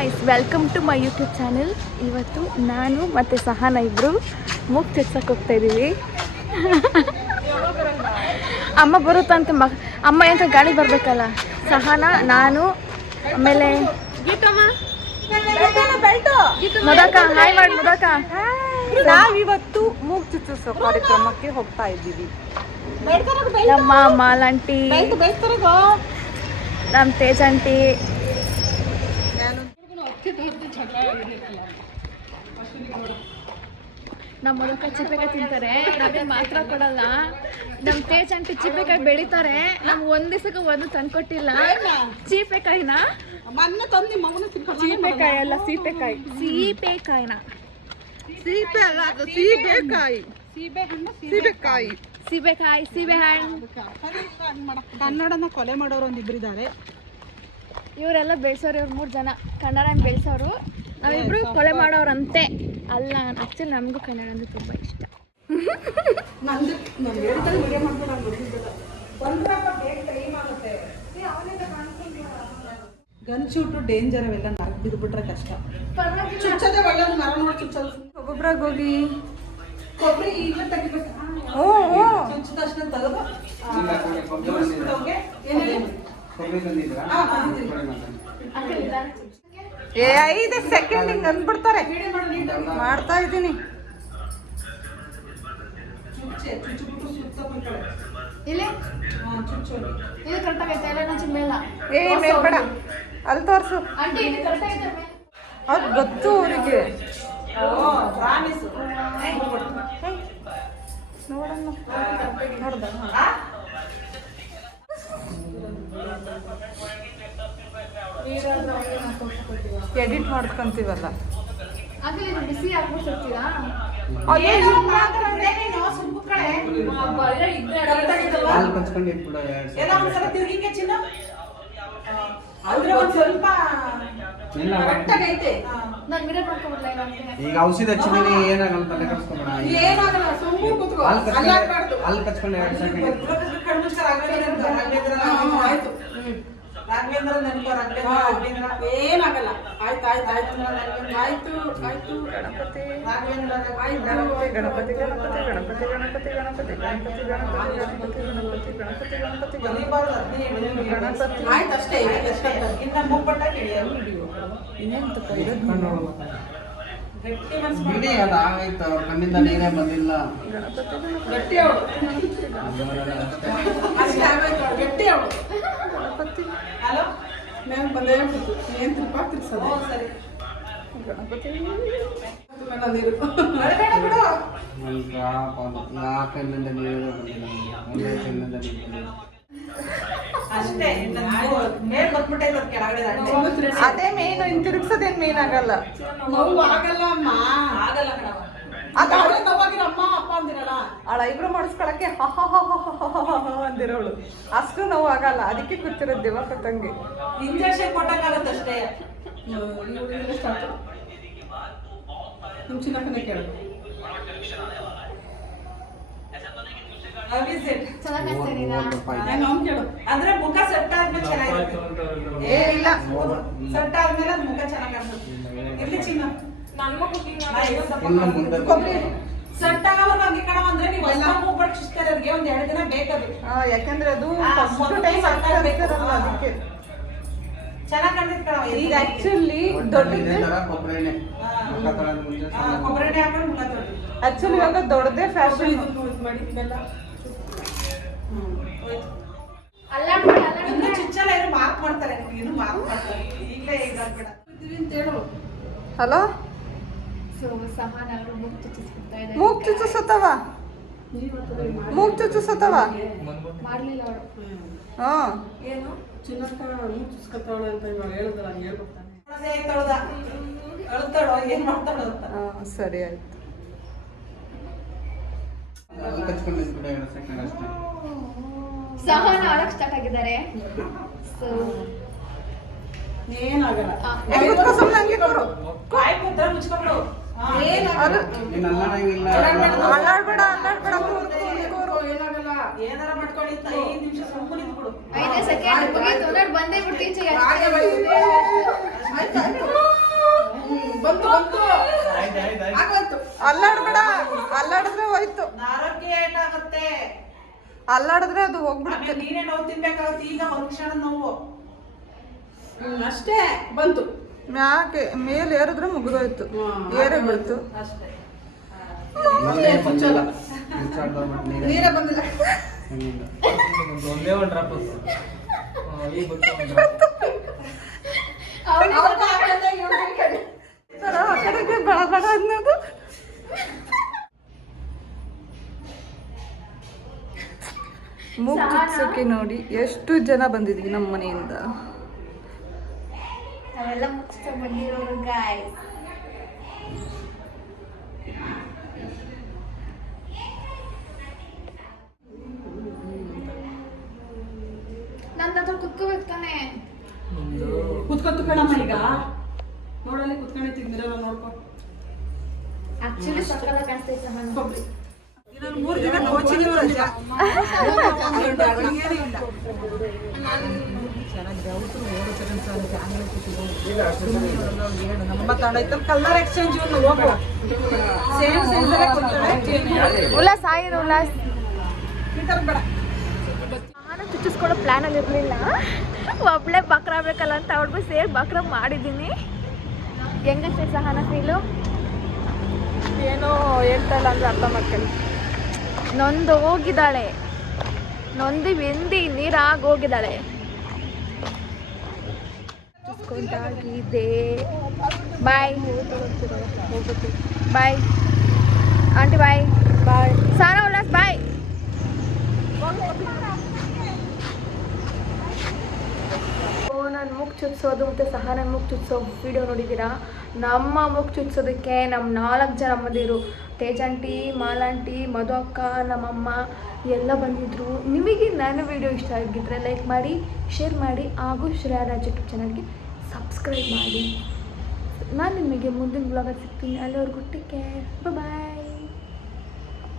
Guys, welcome to my YouTube channel. ಇವತ್ತು ನಾನು ಮತ್ತು ಸಹನ ಇಬ್ಬರು ಮೂಗ್ ಚುಚ್ಚಕ್ಕೆ ಹೋಗ್ತಾ ಇದ್ದೀವಿ. ಅಮ್ಮ ಬರುತ್ತಂತ ಅಮ್ಮ ಎಂತ ಗಾಡಿ ಬರಬೇಕಲ್ಲ. ಸಹನ, ನಾನು, ಆಮೇಲೆ ಮುದಕ. ಹಾಯ್ ಮಾಡಿ ಮುದಕ. ನಾವಿವತ್ತು ಮೂಗ್ ಚುಚ್ಚಿಸೋ ಕಾರ್ಯಕ್ರಮಕ್ಕೆ ಹೋಗ್ತಾ ಇದ್ದೀವಿ. ನಮ್ಮ ಮಾಲಂಟಿ, ನಮ್ಮ ತೇಜಂಟಿ, ನಮ್ಮ ಮುದಕ ಚಿಪ್ಪೆಕಾಯಿ ತಿಂತಾರೆ. ನಮಗೆ ಮಾತ್ರ ಕೊಡಲ್ಲ. ನಮ್ಮ ತೇಜಂಟಿ ಚಿಪ್ಪೆಕಾಯಿ ಬೆಳಿತಾರೆ. ನಮ್ಗೆ ಒಂದ್ ದಿವಸಕ್ಕೆ ಒಂದು ತಂದ್ಕೊಟ್ಟಿಲ್ಲ. ಚೀಪೆಕಾಯಿನ ಚೀಪೆಕಾಯಿ ಅಲ್ಲ, ಸೀಪೆಕಾಯಿ. ಸೀಪೆಕಾಯಿನ ಸೀಬೆಕಾಯಿ, ಸೀಬೆ ಹಣ್ಣು. ಕನ್ನಡನ ಕೊಲೆ ಮಾಡೋರು ಒಂದಿಬ್ಬರಿದ್ದಾರೆ. ಇವರೆಲ್ಲ ಬೆಳೆಸೋರು. ಇವ್ರು 3 ಜನ ಕನ್ನಡ ಬೆಳೆಸೋರು. ನಾವಿಬ್ರು ಕೊಲೆ ಮಾಡೋರಂತೆ. ಅಲ್ಲ, ಆಕ್ಚುಲಿ ನಮಗೂ ಕನ್ನಡ ಅಂದ್ರೆ ತುಂಬ ಇಷ್ಟ. ಗನ್ ಶೂಟು ಡೇಂಜರ್ ಅವೆಲ್ಲ ಬಿದ್ಬಿಟ್ರೆ ಕಷ್ಟ. ಒಬ್ಬೊಬ್ರಾಗ ಹೋಗಿ ಕೊಬ್ಬರಿ ಈಗ ತೆಗಿಬೇಕು. ಚುಚ್ಚಿದ ತಕ್ಷಣ ತೆಗೆದು 5 ಸೆಕೆಂಡ್ ಹಿಂಗೆ ಅಂದ್ಬಿಡ್ತಾರೆ. ಮಾಡ್ತಾ ಇದ್ದೀನಿ. ಮೇಲ್ಬೇಡ, ಅಲ್ಲಿ ತೋರಿಸು. ಅದು ಗೊತ್ತು ಅವರಿಗೆ. ಎಡಿಟ್ ಮಾಡ್ಕೊಂತೀವಲ್ಲ. ಬಿಸಿ ಹಾಕ್ಬಿಡ್ತೀರಾ? ಈಗ ಔಷಧಿ ಹಚ್ಚಿದೀನಿ, ಏನಾಗಲ್ಲ. ಅಲ್ಲಿ ಕಚ್ಕೊಂಡು 2 ಸೆಕೆಂಡ್ ರಾಘವೇಂದ್ರ ನೆನಪು. ಏನಾಗಲ್ಲ. ಆಯ್ತು ಆಯ್ತು ಆಯ್ತು ಆಯ್ತು ಆಯ್ತು. ಗಣಪತಿ ರಾಘವೇಂದ್ರ ಗಣಪತಿ ಗಣಪತಿ ಗಣಪತಿ ಗಣಪತಿ ಗಣಪತಿ ಗಣಪತಿ ಗಣಪತಿ ಗಣಪತಿ ಗಣಪತಿ ಗಣಪತಿ ಗಣಪತಿ ಗಣಪತಿ. ಆಯ್ತು ಅಷ್ಟೇ. ಇನ್ನು ಮೂಪಟ್ಟ ಇನ್ನೇನು ತಪ್ಪ ಗಟ್ಟಿ ಮನಸ್ಸು ಬಿಡಿ. ಅದು ಆಗಾಯ್ತು. ಅವ್ರ ಕಣ್ಣಿಂದ ನೀರೇ ಬಂದಿಲ್ಲ. ಗಟ್ಟಿ ಅವಳು ಅಷ್ಟೇ ಆಗೋಯ್ತು. ಗಟ್ಟಿ ಅವಳು ಗಣಪತಿ. ಹಲೋ, ನಾನು ಬಂದೇ ಬಿಡ್ತು. ಏನು ತಿರುಪಾ ತಿರ್ಸೋದು. ಸರಿ. ಗಣಪತಿ ನೀರು ಬಿಡು. ಆ ಕಣ್ಣಿಂದ ನೀರೇ ಬಂದಿಲ್ಲ. ಒಂದೇ ಕಣ್ಣಿಂದ ನೀರು ಬಂದಿಲ್ಲ. ಅಷ್ಟೇ. ಅದೇ ಮೇನು. ಇನ್ನು ತಿರುಗಿಸೋದೇನು ಮೇನ್ ಆಗಲ್ಲ. ನೋವು ಆಗಲ್ಲ ಅಮ್ಮ, ಆಗಲ್ಲ ಕಣವ. ಅದಾಗಲೇ ನೋವಾಗಿರೋ ಅಮ್ಮ ಅಪ್ಪ ಅಂದಿರಲ್ಲ. ಅವಳ ಐಬ್ರೋ ಮಾಡಿಸ್ಕೊಳಕ್ಕೆ ಅಂದಿರೋಳು. ಅಷ್ಟು ನೋವು ಆಗಲ್ಲ. ಅದಕ್ಕೆ ಕೂತಿರೋದು ದೇವಕ್ಕ ತಂಗಿ. ಇಂಜೆಕ್ಷನ್ ಕೊಟ್ಟಂಗಾಗತ್ತೆ ಅಷ್ಟೇ. ಚಿನ್ನಕ್ಕನೇ ಕೇಳೋದು. ಅಂದ್ರೆ ಮುಖ ಸೆಟ್ ಆದ್ಮೇಲೆ ಚೆನ್ನಾಗಿರುತ್ತೆ. ಇಲ್ಲ, ಸೆಟ್ ಆದ್ಮೇಲೆ ಅದು ಮುಖ ಚೆನ್ನಾಗಿ ಕಾಣಿಸುತ್ತೆ. ಇಲ್ಲಿ ಚಿನ್ನ ಸೆಟ್ ಆಗೋರು ಹಂಗೆ ಕಣವ. ಅಂದ್ರೆ ನೀವು ಎಲ್ಲ ಮೂಗ್ಬಟ್ಟು ಚುಚ್ತಾರೆ. ಅವ್ರಿಗೆ 1-2 ದಿನ ಬೇಕದು. ಯಾಕಂದ್ರೆ ಅದು ಅದಕ್ಕೆ ಚೆನ್ನಾಗಿ ಕಾಣ್ತೈತೆ ಕಣವ. ಈಗ ಆಕ್ಚುಲಿ ದೊಡ್ಡದೇ ಕೊಬ್ಬರಿನೇ ಹಾಕೊಂಡು ಮುಖ ತೊಳ್ದು. ಆಕ್ಚುಲಿ ಇವಾಗ ದೊಡ್ಡದೇ ಫ್ಯಾಷನ್ ಮಾಡಿ ಬೆಲ್ಲ. ಇನ್ನು ಚುಚ್ಚಲ್ಲ. ಏನು ಮಾರ್ಕ್ ಮಾಡ್ತಾರೆ. ಏನು ಮಾರ್ಕ್ ಮಾಡ್ತಾರೆ. ಈಗಲೇ ಇದಾಗ್ಬೇಡ ಅಂತ ಹೇಳು. ಹಲೋ, ಮೂಗ್ ಚುಚ್ಚಿಸತ್ತವ. ಮೂಗ್ ಚುಚ್ಚಿಸತ್ತವ. ಮಾಡ್ಲಿಲ್ಲ ಅವಳು. ಏನು ಚಿನ್ನಕ್ಕ ಮೂಗ್ ಚುಚ್ಚಿಸ್ಕೊತಾವಳೆ ಅಂತ ಇವಾಗ ಹೇಳಿದ್ರ. ಹಂಗೆ ಹೇಳ್ಬಿಡ್ತಾನೆ. ಅಳ್ತಾಳೋ ಏನ್ ಮಾಡ್ತಾಳೋ ಅಂತ. ಸರಿ ಆಯ್ತು. ಕಚ್ಕೊಂಡಿದ್ದು ಕೂಡ 2 ಸೆಕೆಂಡ್ ಅಷ್ಟೇ. ಸಹನ ಆಡಕ್ ಸ್ಟಾರ್ಟ್ ಆಗಿದ್ದಾರೆ. ಏನಾಗಲ್ಲ. ಏನಾರ ಮಾಡ್ಕೊಳ್ಳಿ. 5 ನಿಮಿಷ ಸುಮ್ಮನೆ ನಿಂತ್ಬಿಡು. 5 ಸೆಕೆಂಡ್ ಬಂದೇ ಬಿಡ್ತೀವಿ. ಬಂತು ಆಗೋಯ್ತು. ಅಲ್ಲಾಡ್ಬೇಡ, ಅಲ್ಲಾಡಿದ್ರೆ ಹೋಯ್ತು. ಆರೋಗ್ಯ ಏಟಾಗುತ್ತೆ, ಅಲ್ಲಾಡಿದ್ರೆ ಅದು ಹೋಗ್ಬಿಡುತ್ತೆ. ಆಮೇಲೆ ನೀನೇ ನೋವು ತಿನ್ಬೇಕಾಗುತ್ತೆ. ಈಗ ಒಂದು ಕ್ಷಣ ನೋವು ಅಷ್ಟೇ. ಬಂತು ಮ್ಯಾಕೆ ಮೇಲೆ ಏರಿದ್ರೆ ಮುಗಿದೋಯ್ತು. ಏರೇ ಬಿಡ್ತು ಅಷ್ಟೇ. ನೀರೇ ಬಂದಿಲ್ಲ. ಇನ್ಸ್ಟಾಗ್ರಾಮ್ ಮಾಡಿ ನೀರೇ ಬಂದಿಲ್ಲ. ಹಂಗಿಲ್ಲ. ಒಂದೇ ಒಂದು ಡ್ರಾಪ್ ಈಗ ಗೊತ್ತು ಒಂದು ಡ್ರಾಪ್. ಅವ್ರ್ನ ಹಾಕಂತ ಇವ್ರ್ನ ಕಡೆ. ಆ ಕಡೆಗೆ ಬಡ ಬಡ ಅನ್ನೋದು. ಮೂಗು ಚುಚ್ಚಕ್ಕೆ ನೋಡಿ ಎಷ್ಟು ಜನ ಬಂದಿದ್ವಿ ನಮ್ಮ ಮನೆಯಿಂದ. ನಾವೆಲ್ಲ ಮುಗಿಸ್ತಾ ಬಂದಿರೋರು ಗಾಯ್ಸ್. ನಂದತ್ರ ಕುತ್ಕೋಬೇಕು ತಾನೆ. ಕುತ್ಕೊತ್ತು ಕಣಮ್ಮ ಈಗ. ನೋಡಲ್ಲಿ ಕುತ್ಕೊಂಡಿದ್ದೀನಿ ಮಿರರ್ ನೋಡ್ಕೊ. ಆಕ್ಚುಲಿ ಸಕ್ಕಲ ಕಾಣಿಸ್ತೈತೆ ಸಹ. ಇನ್ನೊಂದು 3 ದಿನ ಕೋಚಿಂಗ್ ರಜಾ. ನಮ್ಮ ತಂಡ ಕಲರ್ ಎಕ್ಸ್ಚೇಂಜ್ ಹೋಗೋ. ಸೇಮ್ ಸೈಜ್ ಕೊಡ್ತಾರೆ. ಉಲ್ಲಾಸ್ ಆಗಿದೆ ಉಲ್ಲಾಸ್. ಬೇಡ. ನಾನು ಚುಚ್ಚಿಸ್ಕೊಳ್ಳೋ ಪ್ಲ್ಯಾನಲ್ಲಿ ಇರಲಿಲ್ಲ. ಒಬ್ಳೆ ಬಕ್ರಾಬೇಕಲ್ಲ ಅಂತ ಅವ್ಳಿಗೂ ಸೇರಿ ಬಕ್ರ ಮಾಡಿದ್ದೀನಿ. ಹೆಂಗೈತೆ ಸಹನ ಫೀಲು? ಏನೋ ಹೇಳ್ತಾ ಇಲ್ಲ ಅಂದ್ರೆ ಅರ್ಥ ಮಾಡ್ಕೊಳ್ಳಿ. ನೊಂದು ಹೋಗಿದ್ದಾಳೆ, ನೊಂದು ಬೆಂದಿ ನೀರಾಗಿ ಹೋಗಿದ್ದಾಳೆ. ಚುಚ್ಕೊಂಡಾಗಿದೆ. ಬಾಯ್ ಬಾಯ್ ಆಂಟಿ, ಬಾಯ್ ಬಾಯ್. ಸಾರಾ ಉಲ್ಲಾಸ್ ಬಾಯ್. ನಾನು ಮುಖ ಚುಚ್ಸೋದು ಮತ್ತು ಸಹನ ಮುಖ ಚುಚ್ಸೋ ವಿಡಿಯೋ ನೋಡಿದ್ದೀರಾ. ನಮ್ಮ ಮುಖ ಚುಚ್ಸೋದಕ್ಕೆ ನಮ್ಮ 4 ಜನ ಅಮ್ಮದಿರು, ತೇಜಾಂಟಿ, ಮಾಲಾಂಟಿ, ಮಧು ಅಕ್ಕ, ನಮ್ಮಮ್ಮ ಎಲ್ಲ ಬಂದಿದ್ದರು. ನಿಮಗೆ ನನ್ನ ವಿಡಿಯೋ ಇಷ್ಟ ಆಗಿದ್ದರೆ ಲೈಕ್ ಮಾಡಿ, ಶೇರ್ ಮಾಡಿ, ಹಾಗೂ ಶ್ರೇಯಾ ರಾಜ್ ಯೂಟ್ಯೂಬ್ ಚಾನಲ್ಗೆ ಸಬ್ಸ್ಕ್ರೈಬ್ ಮಾಡಿ. ನಾನು ನಿಮಗೆ ಮುಂದಿನ ಬ್ಲಾಗಲ್ಲಿ ಸಿಗ್ತೀನಿ. ಅಲ್ಲಿವರೆಗೂ ಟೇಕ್ ಕೇರ್, ಬಾಯ್.